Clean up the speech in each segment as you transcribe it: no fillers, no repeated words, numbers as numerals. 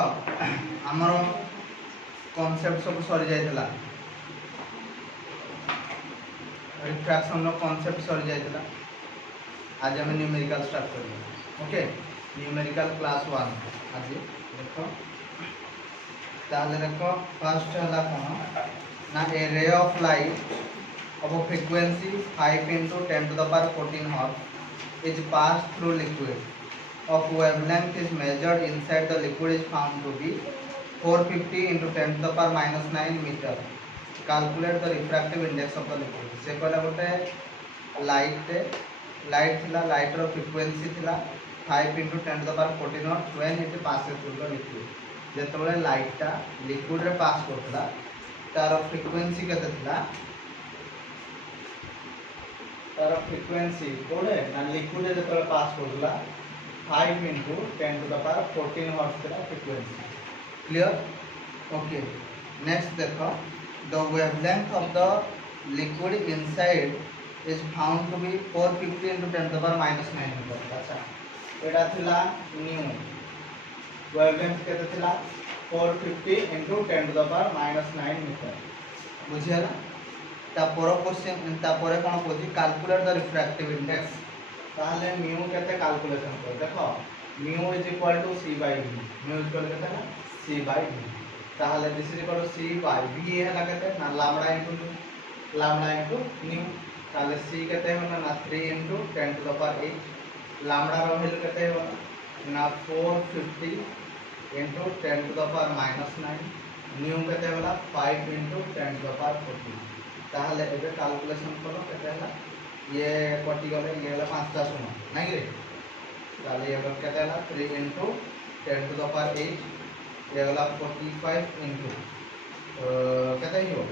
आमर कॉन्सेप्ट सब सरी जाइला रिफ्रैक्शन कॉन्सेप्ट सरी जाइला आज आम न्यूमेरिकल स्टार्ट कर ओके न्यूमेरिकल क्लास 1 आज देख ताले देख फर्स्ट है कौन ना a ray of light of a frequency 5 into 10 to the power 14 hertz is passed through liquid of wavelength is measured inside the liquid is found to be 450 into 10 to the power minus 9 meter. Calculate the refractive index of the liquid. से कहला गोटे light थिला light रो frequency थिला 5 into 10 to the power 14 hertz when it passes through the liquid. जेतबेले लाइटटा liquid रे pass करथला तार frequency केते थिला तार फ्रीक्वेंसी कोडे ना लिक्विड जो पास करला 5 into 10 to the power 14 hertz तेरा फ्रीक्वेंसी क्लियर ओके नेक्स्ट देखो the wavelength of the liquid inside is found to be 450 into 10 to the power minus 9 metre अच्छा एटा थिला न्यू वेवलेंथ केते थिला 450 into 10 to the power minus 9 metre बुझियाला तापर question तापर कोन कोजी कैलकुलेट द रिफ्रैक्टिव इंडेक्स ताहले म्यू केते कैलकुलेशन कर देखो mu is equal to c by v mu is equal केते ना c by v ताहले this is equal to c by v ये हला केते ना लैम्डा इनटू न्यू ताहले c केते हो ना 3 into 10 to the power 8 lambda रो वैल्यू केते हो ना 450 into 10 to the power minus 9 new केते होला 5 into 10 to the power 14 ताहले एबे कैलकुलेशन करो केते हला ये कटि गले ये हला 5टा शून्य नाही रे ताहले ये केते हला 3 into 10 to the power 8 ये हला 45 into केते हियो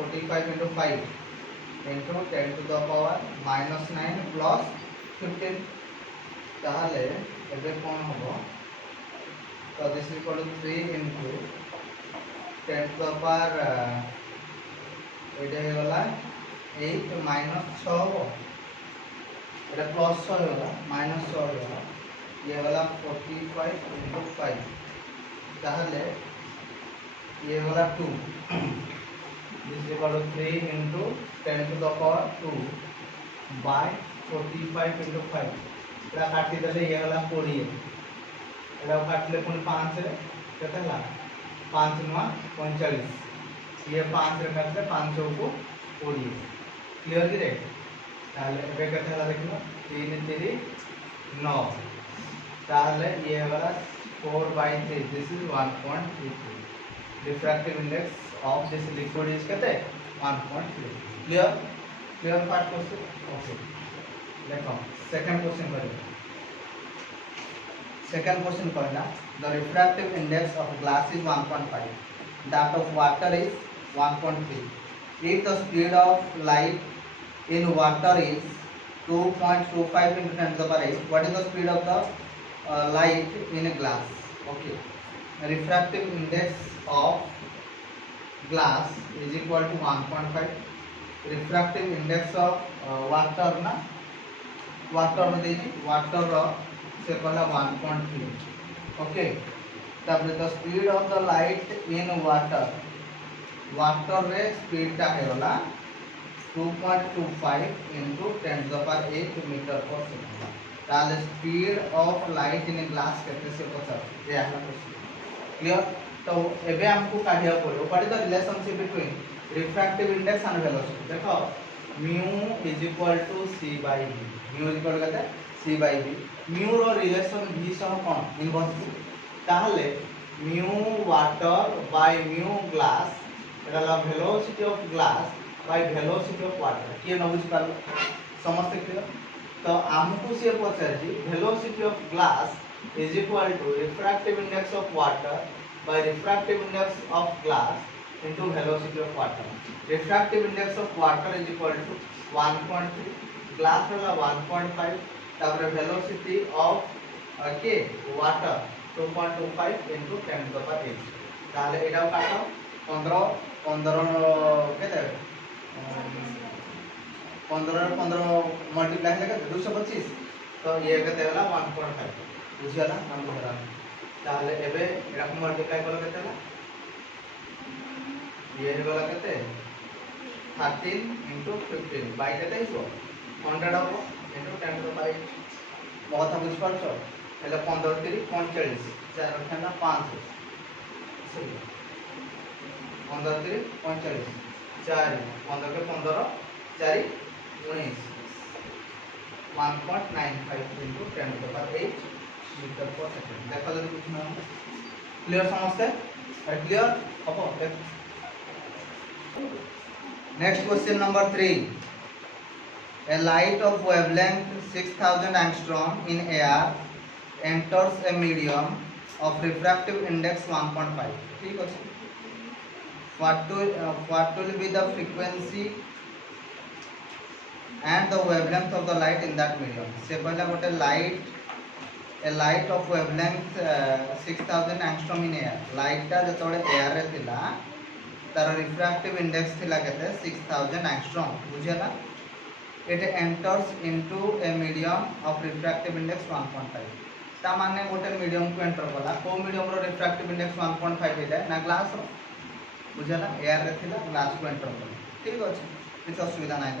45 into 5 into 10 to the power minus 9 plus 15 ताहले एबे कोन हबो तो this is equal to 3 into 10 to the power एटा हे वाला 8 minus 6 हो एटा प्लस 6 होला माइनस 6 होला ये वाला 45 into 5 ताहले ये वाला 2 this is equal to 3 into 10 to the power 2 by 45 into 5 एटा काटी देले ये वाला 20 एटा काटले पुनी 5 रे केते हला 5 9 45 ये 5 रे काटले 5 को 20 क्लियर कि रे ताले एबे केते हला देखियो 3 3 9 ताले ये वाला 4 by 3 this is 1.33 refractive index of this liquid is केते 1.3 क्लियर पार्ट क्वेश्चन ओके देखो सेकंड क्वेश्चन करियो सेकंड क्वेश्चन कहला the refractive index of glass is 1.5 that of water is 1.3 if the speed of light in water is 2.25 into 10 to the power 8 what is the speed of the light in a glass okay refractive index of glass is equal to 1.5 refractive index of water na water में देजी water रो से कहला 1.3 okay तब the speed of the light in water रे speed टा हेला 2.25 into 10 to the power 8 metre per second ताले speed of light in glass केते से पचार ये आला क्लियर तो एबे हमको काढिया पड़ो what is the relationship between refractive index and velocity देखो mu is equal to c by v mu is equal केते c by v म्यू रो रिलेशन v सह कोन इनवर्स ताहले mu water by mu glass एटा ला velocity of glass by velocity of water के न बुझ पालो समस्त क्लियर तो हमको से पचार जी velocity of glass is equal to refractive index of water by refractive index of glass into velocity of water refractive index of water is equal to 1.3 glass वाला 1.5 तापर वेलोसिटी ऑफ के water 2.25 into 10 to the power 8 ताले एटाও काटो 15 केते 15 multiply है 225 तो ये केते होला 1.5 बुझियाला हम बोला ताहले एबे एटा को मल्टीप्लाई करो केते ना ये हे गला केते 13 * 15 बाय केते हिसो 100 हो इनटू 10 टू द पावर 8 बहुत बुझ पारछो हेले 15 3 45 4 रखना 5 सही 15 3 45 4 15 के 15 4 19 1.95 into 10 to the power 8 metre per second देखो जल्दी कुछ ना क्लियर समझते क्लियर अब next question number 3 a light of wavelength 6000 angstrom in air enters a medium of refractive index 1.5 ठीक है what will be the frequency and the wavelength of the light in that medium से पहला गोटे a light of wavelength 6000 angstrom in air light टा जतोड़े air रे थिला तार refractive index थिला केते 6000 angstrom बुझेला it enters into a medium of refractive index 1.5 ता माने गोटे मीडियम को एंटर कला को मीडियम रो refractive index 1.5 हेता ना ग्लास रो बुझेला एयर रे थिला ग्लास को एंटर कला ठीक अछि किछ असुविधा नै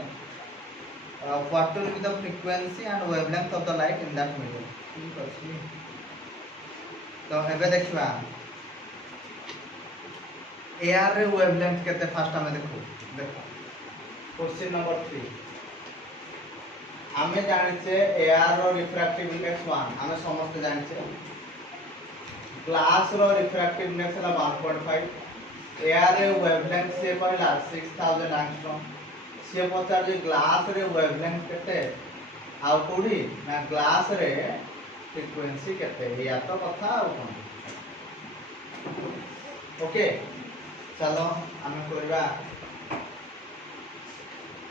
what will be the frequency and wavelength of the light in that medium ठीक अछि तो एबे देखबा एयर रे wavelength केते फास्ट हमें देखो क्वेश्चन नंबर 3 हमें जानिछे एयर रो रिफ्रैक्टिव इंडेक्स 1 हमें समस्त जानिछे ग्लास रो रिफ्रैक्टिव इंडेक्स हला 1.5 एयर रे वेवलेंथ से पहला 6000 एंगस्ट्रॉम से पचार जे ग्लास रे वेवलेंथ केते आउ कोडी ना ग्लास रे फ्रीक्वेंसी केते या तो कथा आउ कोन ओके चलो हमें कोइबा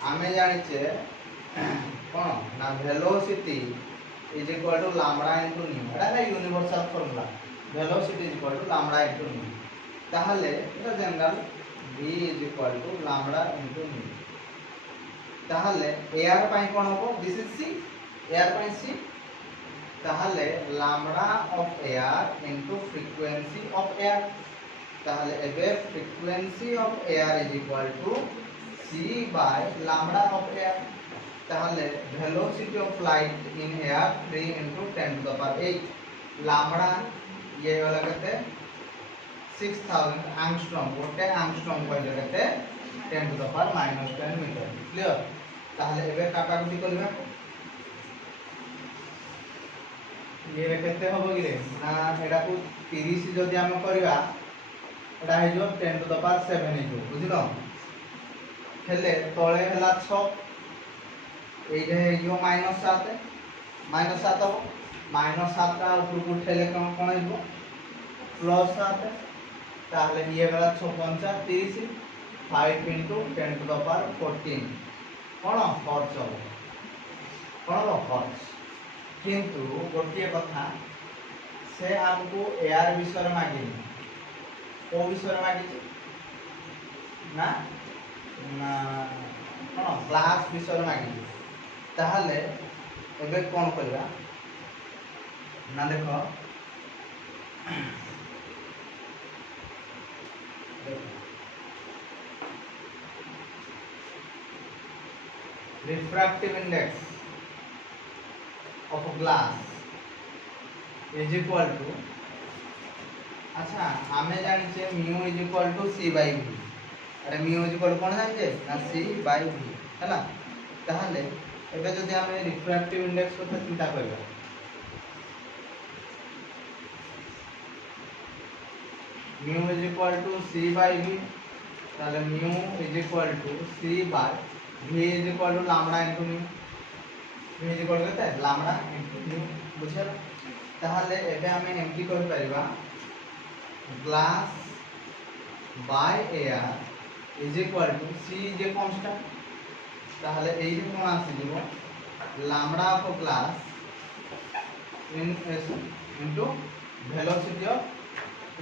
हमें जानिछे कोन ना velocity is equal to lambda into nu एटा का universal formula velocity is equal to lambda into nu ताहले एटा general v is equal to lambda into nu ताहले एयर पाई कोन हो दिस इज c एयर पाई c ताहले lambda of air into frequency of air ताहले एबे frequency of air is equal to c by lambda of air ताहले velocity of light in air 3 * 10 to the power 8 lambda ये वाला कहते 6000 angstrom गोटे angstrom कहले कहते 10 to the power -10 metre clear ताहले एबे काटाकुटी करबा ये कहते हो बगिरे ना एडा को 30 जदी हम करबा एडा हे जो 10 to the power 7 हे जो बुझलो हेले तळे हला 6 एजे यो -7 -7 हो -7 का ऊपर को उठेले कौन कोन हिबो +7 ताहले ये गला 6 5 30 5 * 10 to the power 14 cone hertz हो कोन हर्ट्ज किंतु गोटिए कथा से हमको एयर विषय मागिनी को विषय मागिची ना ना कोन ग्लास विषय मागिची ताहले एबे कोन करबा ना देखो refractive index of glass is equal to अच्छा हमें जानिछे mu is equal to c by v अरे mu is equal to कोन जानिछे ना c by v हैला ताहले एबे जदि हमें रिफ्रैक्टिव इंडेक्स को चिंता करबा mu is equal to c by v ताले mu is equal to c by v is equal to lambda into mu v is equal to केते lambda into mu बुझल ताहले एबे हमें एमटी कर परबा glass by air is equal to c जे कांस्टेंट ताहले एई जे कोन आसी दिबो lambda of glass into velocity of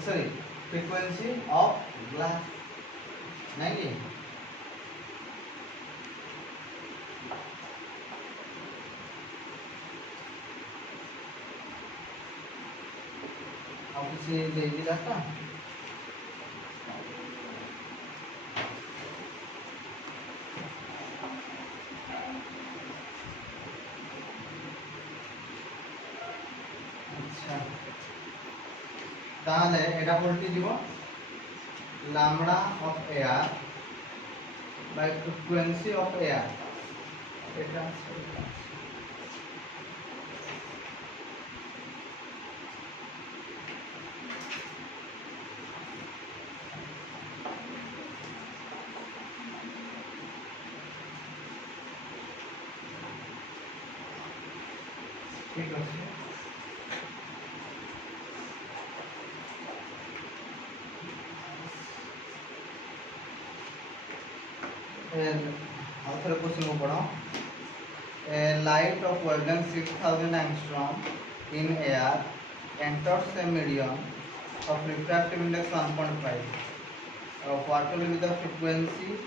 sorry frequency of glass नहीं कि କିଛି ଦେଇଛି ଡାଟା আচ্ছা তাহলে এটা উল্টি দিব lambda of air by frequency of air এটা ঠিক আছে author question को पढ़ो a light of wavelength 6000 angstrom in air enters a medium of refractive index 1.5 what will be the frequency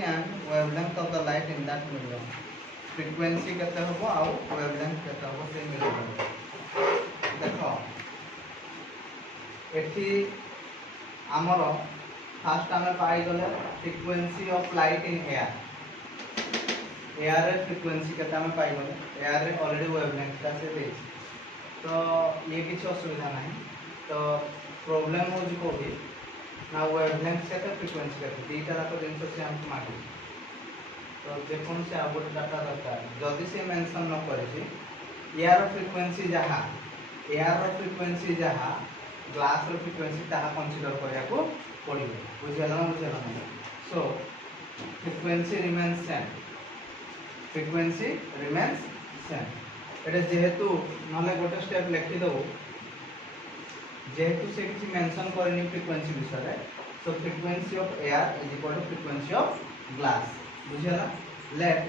and wavelength of the light in that medium frequency केते होबो आ wavelength केते होबो से medium देखो एठी हमरो फास्ट आम पाई गले frequency of light in air air रे फ्रिक्वेंसी केते आम पाई गले एयर रे ऑलरेडी वेवलेंथ का से दे तो ये किसी असुविधा नहीं तो प्रॉब्लम हो जी कोही ना वेवलेंथ से फ्रिक्वेंसी केते दीटा को जिंस से हमको मांगे तो जेकोन से आ गोटे डाटा दरकार जदी से मेंशन न करिछि एयर फ्रिक्वेंसी जहा ग्लास रो फ्रिक्वेंसी ताहा कंसीडर करिया को पड़िबो बुझियला ना सो फ्रिक्वेंसी रिमेन्स सेम एटा जेहेतु नले गोटे स्टेप लिखि दो जेहेतु से किछि मेंशन करनी फ्रिक्वेंसी विषय so frequency of air is equal to frequency of glass बुझियला let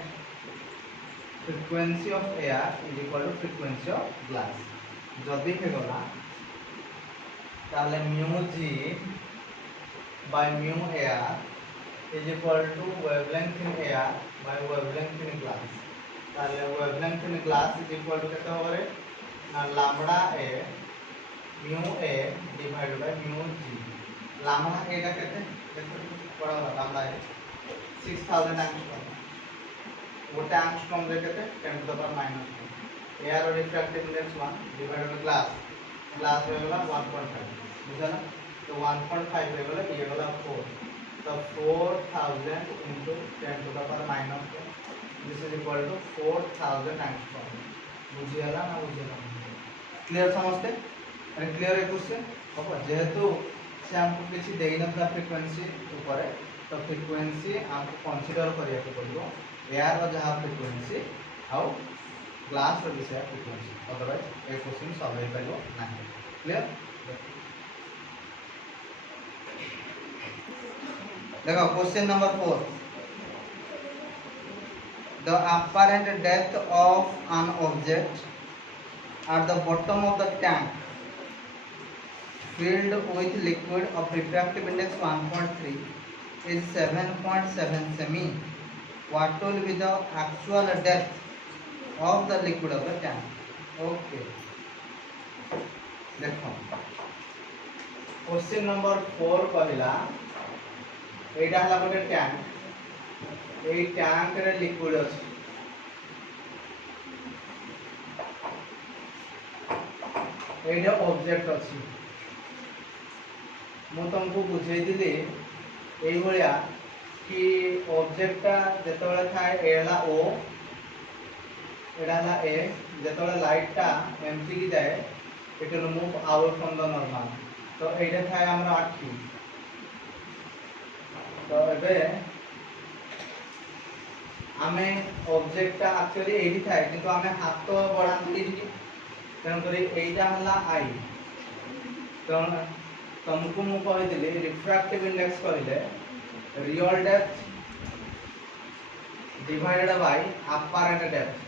frequency of air is equal to frequency of glass जदी हे गला ताले mu g by mu air is equal to wavelength in air by wavelength in glass ताले wavelength in glass is equal to केते होबरे ना lambda a mu a divided by mu g lambda a का केते देखो पड़ा lambda a 6000 angstrom गोटे angstrom रे केते 10 to the power minus 2 air refractive index 1 divided by glass हो गला 1.5 बुझला तो 1.5 हो गला ये गला 4 तो 4000 into 10 to the power minus 2 this is equal to 4000 angstrom बुझियला ना बुझियला क्लियर समझते अरे क्लियर है क्वेश्चन अब जेहेतु से हमको किसी देई नथला फ्रीक्वेंसी ऊपर तो फ्रीक्वेंसी हमको कंसीडर करिया को पड़िबो एयर रो जहां फ्रीक्वेंसी आउ ग्लास रो विषय फ्रीक्वेंसी अदरवाइज ए क्वेश्चन सॉल्व हो पाइबो नाही क्लियर देखो question number 4 the apparent depth of an object at the bottom of the tank filled with liquid of refractive index 1.3 is 7.7 semi what will be the actual depth of the liquid of the tank okay देखो question number 4 कहला एटा हला गोटे tank ए tank रे liquid अछि एटा object अछि मु तुमको बुझाई दिली एई भलिया कि ऑब्जेक्टटा जेतबेले थाए एला ओ एटा हला ए जेतबेले लाइटटा एमटी की जाए it will move out from the normal तो एटा थाए हमरा आखी तो एबे आमे ऑब्जेक्टटा एक्चुअली एडी थाए किंतु आमे हाथ बढ़ांती तेणु करी एटा हला आई तो तुमको मु कहि दिली रिफ्रैक्टिव इंडेक्स कहले real depth divided by apparent depth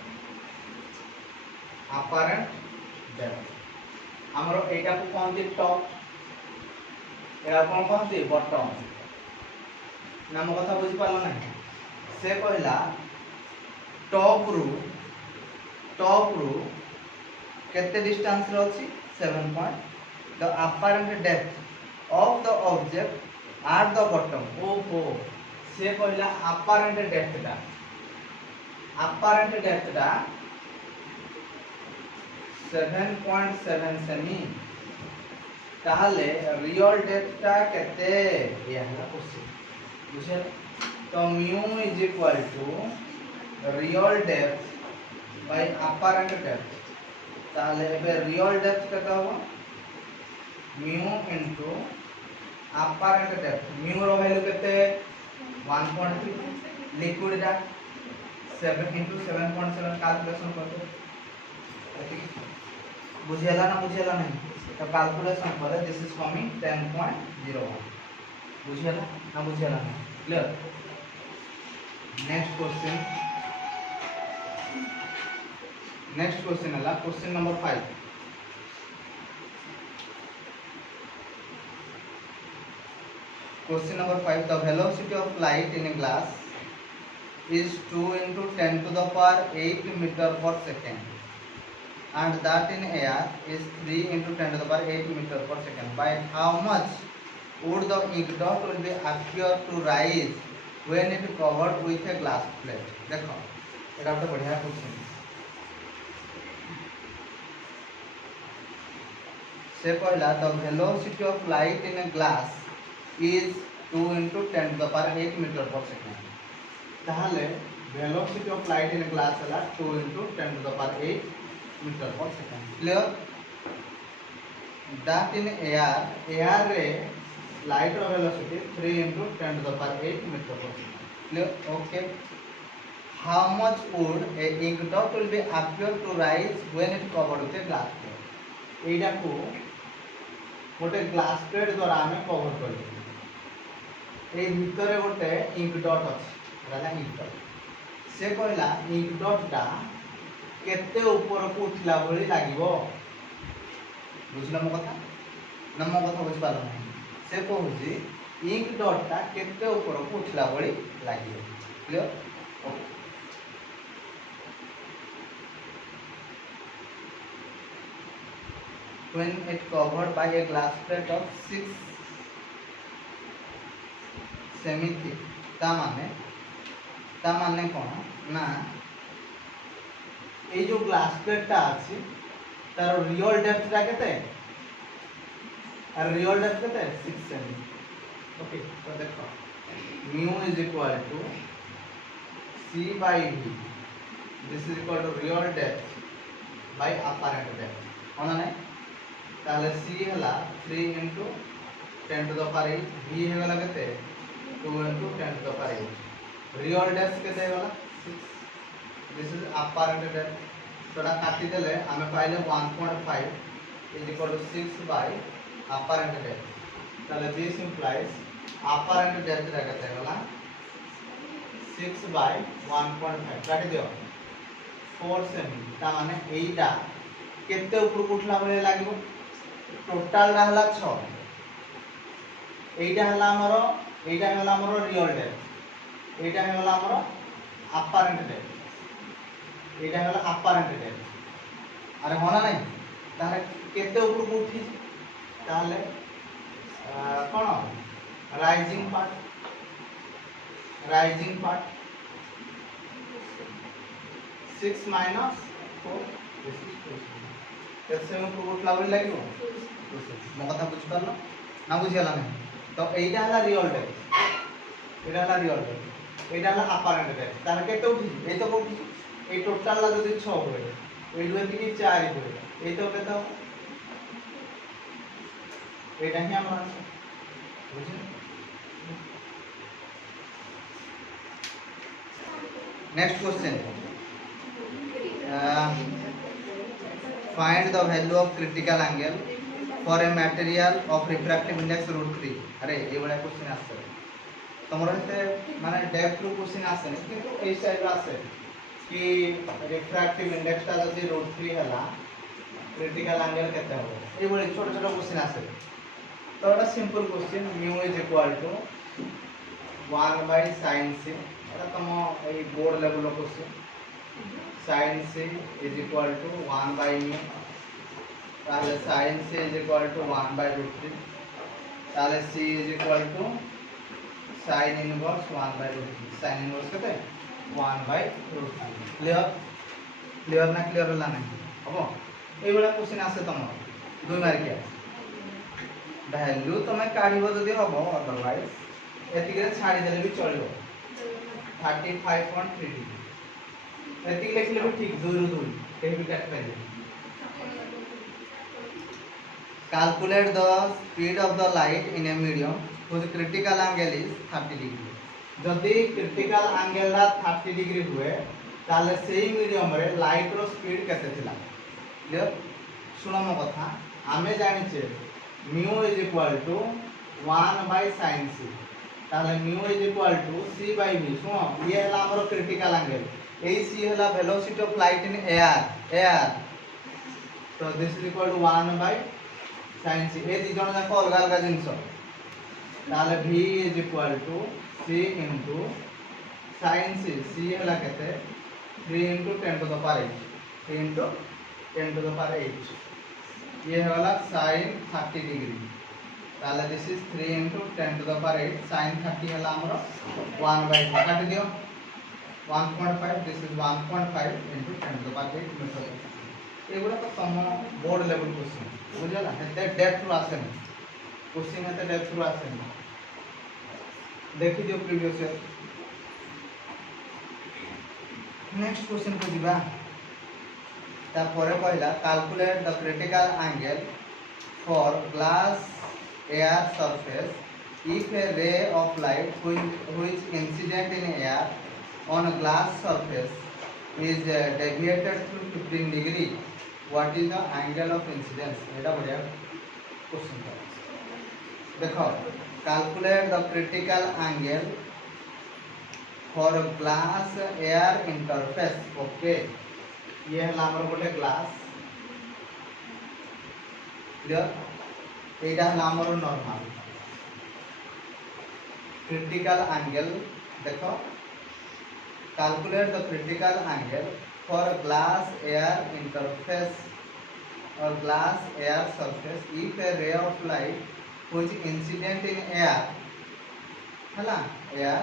हमरो एटा को कोनती टॉप एटा कोन कोनती बॉटम नाम कथा बुझी पालो नहीं से कहला टॉप रू केते डिस्टेंस रे अछि 7 point the apparent depth of the object at the bottom ओहो से कहला apparent depth दा 7.7 सेमी ताहले रियल डेप्थ टा केते ये हला क्वेश्चन बुझे तो mu is equal to real depth by apparent depth ताहले एबे रियल डेप्थ केते हो mu into apparent depth mu rho value केते 1.3 लिक्विड दा 7 into 7.7 कैलकुलेशन कर दो बुझेला ना बुझेला नहीं तो कैलकुलेशन करे दिस इज कमिंग 10.01 बुझेला ना बुझेला क्लियर नेक्स्ट क्वेश्चन है question number 5 Question number 5. The velocity of light in a glass is 2 into 10 to the power 8 meter per second, and that in air is 3 into 10 to the power 8 meter per second. By how much would the ink dot will be appear to rise when it covered with a glass plate? देखो एटा तो बढ़िया question से कहला the velocity of light in a glass is 2 into 10 to the power 8 meter per second. ताहले velocity of light in a glass है 2 into 10 to the power 8 meter per second. Clear? That in air रे light row velocity 3 into 10 to the power 8 meter per second. Clear? Okay. How much would a ink dot will be appear to rise when it covered with a glass plate? एटा को गोटे glass plate द्वारा आमे cover करू ए भितरे गोटे ink dot अछि राला ink dot से कहला इंक डॉट टा केते ऊपर को उठला भली लागिवो बुझला मो कथा न मो कथा बुझ पालो नहीं से कहूजी इंक डॉट टा केते ऊपर को उठला भली लागिवो clear okay when it covered by a glass plate of 6 semi thick ता माने कोन ना ए जो ग्लास प्लेट ता अछि तार रियल डेप्थ ता केते और रियल डेप्थ केते 6 सेमी ओके तो देखो mu is equal to c by v दिस is equal to real depth by apparent depth ओना नै ताले c हला 3 into 10 to the power 8 v हे गला केते 2 into 10 to the power 8 real depth केते हे गला 6 दिस इज apparent डेप्थ तोड़ा काटी देले हमें पाइले 1.5 is equal to 6 by apparent depth ताले दिस इंप्लाइज apparent डेप्थ रा केते हे गला 6 बाय 1.5 काटी दियो 4 सेमी ता माने एइटा केते ऊपर उठला बले लागिवो टोटल रहला 6 एइटा हला हमरो रियल डेप्थ एइटा हला हमरो apparent डेप्थ एइटा हला apparent डेप्थ अरे होना नहीं ताले केते ऊपर को उठी ताले कोन rising part 6 minus 4 this is 2 कैसे में प्रूफ लावल लागिवो मो कथा बुझ परलो ना बुझियाला नहीं तो एइटा हला रियल डेप्थ एटा हला रियल डेप्थ एटा हला apparent डेप्थ तार केते उठी ए तो उठी ए टोटल ला जदी 6 होय ए दुए की 4 होय ए तो केते एटा ही हमरा बुझियो next question find the value of critical angle for a material of refractive index √3 अरे ये बड़ा क्वेश्चन आसे तमरो हेते माने डेप्थ रो क्वेश्चन आसे किंतु ए साइड आसे कि रिफ्रैक्टिव इंडेक्स ता जदी √3 हला क्रिटिकल एंगल केते हो ए बड़ी छोट छोट क्वेश्चन आसे तो एटा simple question mu is equal to 1 sin c एटा तम ए बोर्ड लेवल रो question sin c is equal to 1 by mu তাহলে sin c is equal to 1 by root 3 তাহলে c is equal to sin inverse 1 by root 3 sin inverse কত 1 by root 3 clear clear না clear হলা না হবো এইগুলা question আছে তোমার 2 মার্কিয়া ভ্যালু তুমি কাঢ়িব যদি হবো अदरवाइज এতিকে ছাড়ি দেলে भी চলিব 35.3 ডিগ্রি এতিকে লিখলে भी ठीक 2 ରୁ 2 কেহি भी কাট পাইবে Calculate the speed of the light in a medium whose critical angle is 30 degree. जदि critical angle ला 30 degree हुए ताले सेही मीडियम रे लाइट रो स्पीड केते थिला क्लियर सुनो मो कथा आमे जानि छे mu is equal to 1 by sin c ताले mu is equal to c by v सुनो ये हला हमरो critical angle ए c हला velocity of light in air so this is equal to 1 by sin c ए दी जण जाक अलग अलग जिंस ताले v is equal to c into sin c c हला केते 3 into 10 to the power 8 3 into 10 to the power 8 ये वाला sin 30 डिग्री ताले this is 3 into 10 to the power 8 sin 30 हला हमरो 1 by 2 काट दियो 1.5 this is 1.5 into 10 to the power 8 metre एगुड़ा तो तम बोर्ड लेवल क्वेश्चन बुझला एते डेप्थ रो आसे क्वेश्चन एते डेप्थ रो आसे देखि दियो प्रीवियस ईयर नेक्स्ट क्वेश्चन को दिबा ता परे कहला calculate the critical angle for glass air surface if A ray of light which incident in air on a glass surface is deviated through 15 degree what is the angle of incidence एटा बढ़िया question है देखो calculate the critical angle for glass air interface okay ये है हमर गोटे glass clear एटा है हमर normal critical angle देखो calculate the critical angle for a glass air interface or glass air surface if a ray of light which incident in air hala air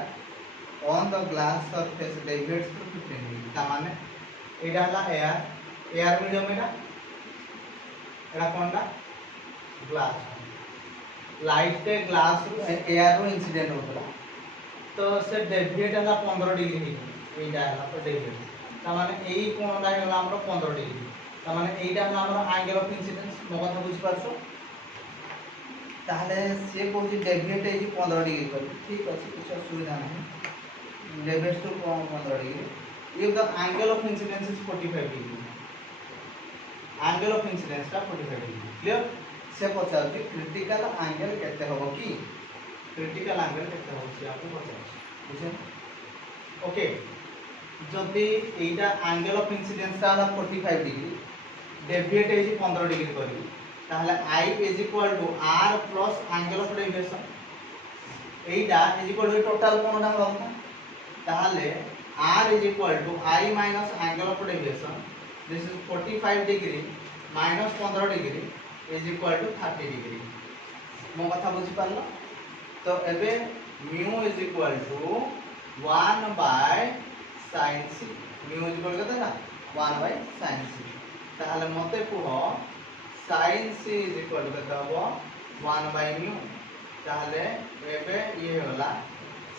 on the glass surface deviates to 15 degree ta mane eta hala air medium eta konda glass light te glass ru air ru incident hotala तो से deviate हला 15 degree ही एटा हला तो deviate त माने एई कोणडा हला हमरो 15 degree त माने एटा हला हमरो एंगल ऑफ इंसिडेंस मो कथा बुझ पाछो ताहले से कोजी डेविएट एई 15 डिग्री कर ठीक अछि कुछ असुविधा नहीं deviate to 15 degree if the angle of incidence is 45 degree angle of incidence का 45 डिग्री क्लियर से पचार क्रिटिकल एंगल केते होबो की क्रिटिकल एंगल केते होछि आपको पचार बुझे ओके जदि एटा एंगल ऑफ इंसिडेंस वाला 45 डिग्री डेविएट है 15 डिग्री करी ताहले i is equal to r plus angle of deviation एटा इज इक्वल टू टोटल कोनटा होगा ताहले r is equal to i minus angle of deviation this is 45 degree minus 15 degree is equal to 30 degree मो कथा बुझि पारलो तो एबे mu is equal to 1 by sin c mu is equal कते ना 1 by sin c ताहले मते कुहो sin c is equal to कते हो 1 by mu ताहले एबे ये होला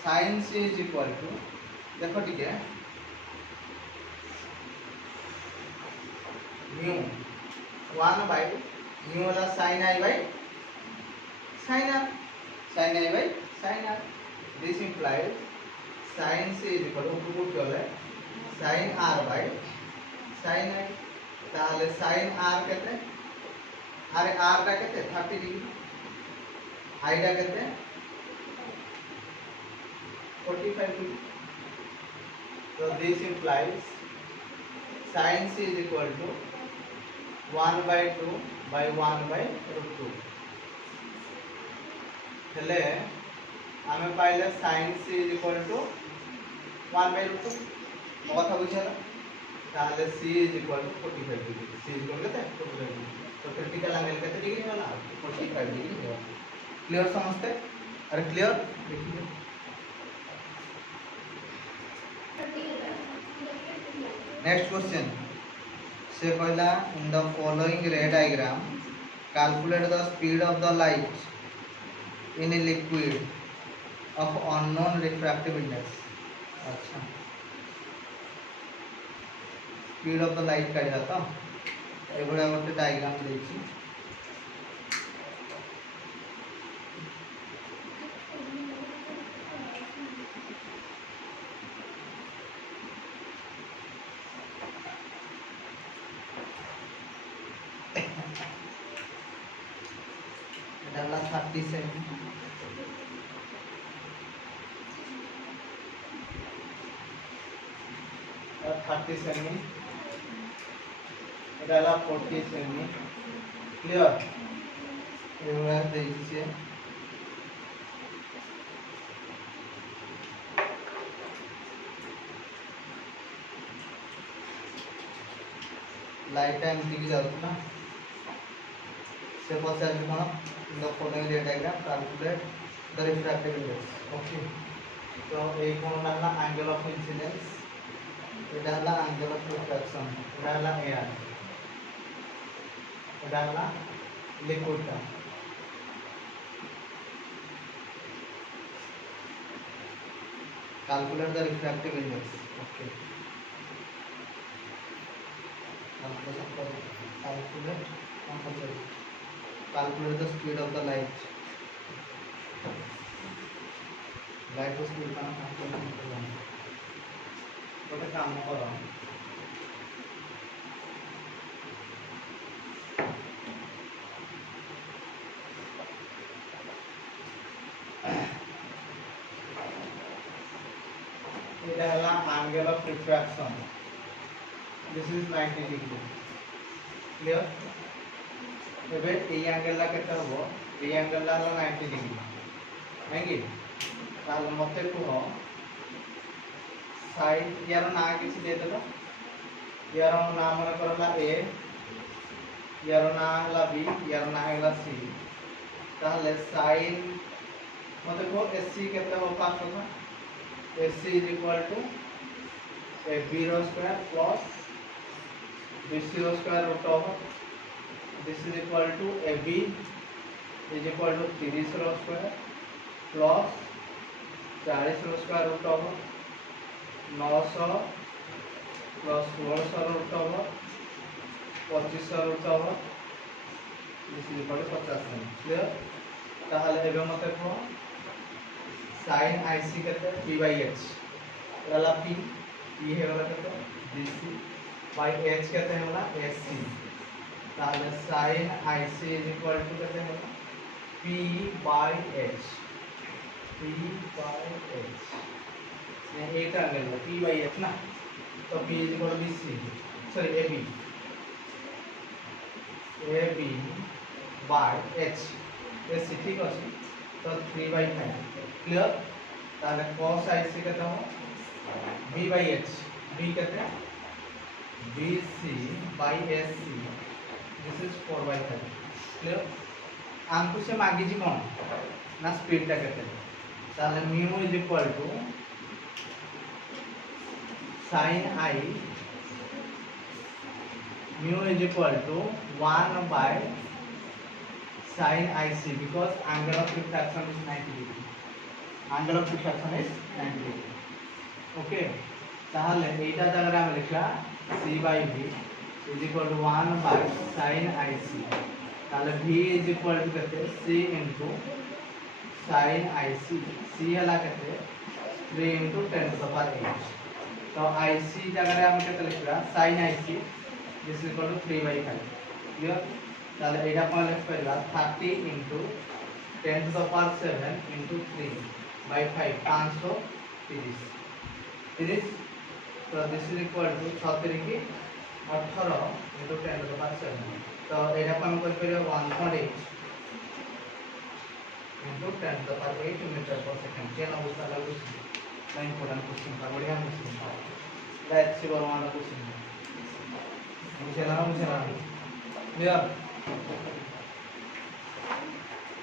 sin c is equal to देखो ठीक है mu 1 by mu होला sin i by sin r sin i by sin r this implies sin c is equal to put kale sin r by sin i ताहले sin r केते अरे r टा केते 30 degree i टा केते 45 degree so this implies sin c is equal to 1 by 2 by 1 by root 2 हेले आमे पाइले sin c is equal to 1 by root 2 मो कथा बुझला ताले c is equal to 45 degree c is equal to 45 degree तो क्रिटिकल एंगल केते degree होला 45 डिग्री हो। क्लियर समझते? अरे क्लियर देखिए नेक्स्ट क्वेश्चन से कहला इन the following ray diagram calculate the speed of the light in a liquid of unknown refractive index. अच्छा स्पीड ऑफ द लाइट काढा तो एभळा गोटे डायग्राम देछि डाला 30 सेमी 30 सेमी डाला 40 सेमी। क्लियर एभळा देछि लाइट टाइम की जाउतना से पचार कोन in the following ray diagram calculate the refractive index. Okay तो ए कोन डाला एंगल ऑफ इंसिडेंस एटा हला एंगल ऑफ रिफ्रैक्शन एटा हला एआर एटा हला लिक्विड का calculate the refractive index. Okay calculate the speed of the light light को स्पीड का गोटे काम करो এটা হলা angle of refraction this is 90 degree clear एबे ए एंगल ला केते हो ए एंगल ला 90 डिग्री है कि ताल मते को साइड यार ना किसी दे देला यार नाम मन करला ए यार ना हला बी यार ना हला सी ताले साइन मते को एससी केते हो पास होता SC is equal to A B रो स्क्वायर प्लस बीसी रो square root over this is equal to AB is equal to 30 रो स्क्वायर प्लस 40 रो square root over 900 plus 1600 root over 2500 root over this is equal to 50 clear ताहले एबे मते को sin IC केते P by H वाला P P है वाला केते BC by H केते है वाला SC ताहले sin IC is equal to कहते हैं P by H P by H ये एक एंगल है P by H ना तो P is equal to BC sorry AB AB by H SC ठीक है तो 3/5 क्लियर ताहले cos IC कहते हैं B by H B कहते हैं BC by SC this is 4/5 clear आमको से मागी जी कौन ना स्पीड टा कहते हैं ताले mu is equal to sin I mu is equal to 1 by sin IC because angle of refraction is 90 degree angle of refraction is 90 degree okay ताले एटा जगह हम लिखला C by V is equal to 1 by sin IC ताले V is equal to कहते C into sin IC C हला कहते 3 into 10 to the power 8 तो IC जगह हम कहते लिखला sin IC this is equal to 3/5 clear ताले एटा कोन लिख परला 30 into 10 to the power 7 into 3 by 5 530 30 तो this is equal to 36 की 18 into 10 to the power 7 तो एटा कोन कर परियो 1.8 into 10 to the power 8 metre per second केना उसा लागु ना इंपोर्टेंट क्वेश्चन का बढ़िया क्वेश्चन था लेट्स सी वाला क्वेश्चन मुझे ना क्लियर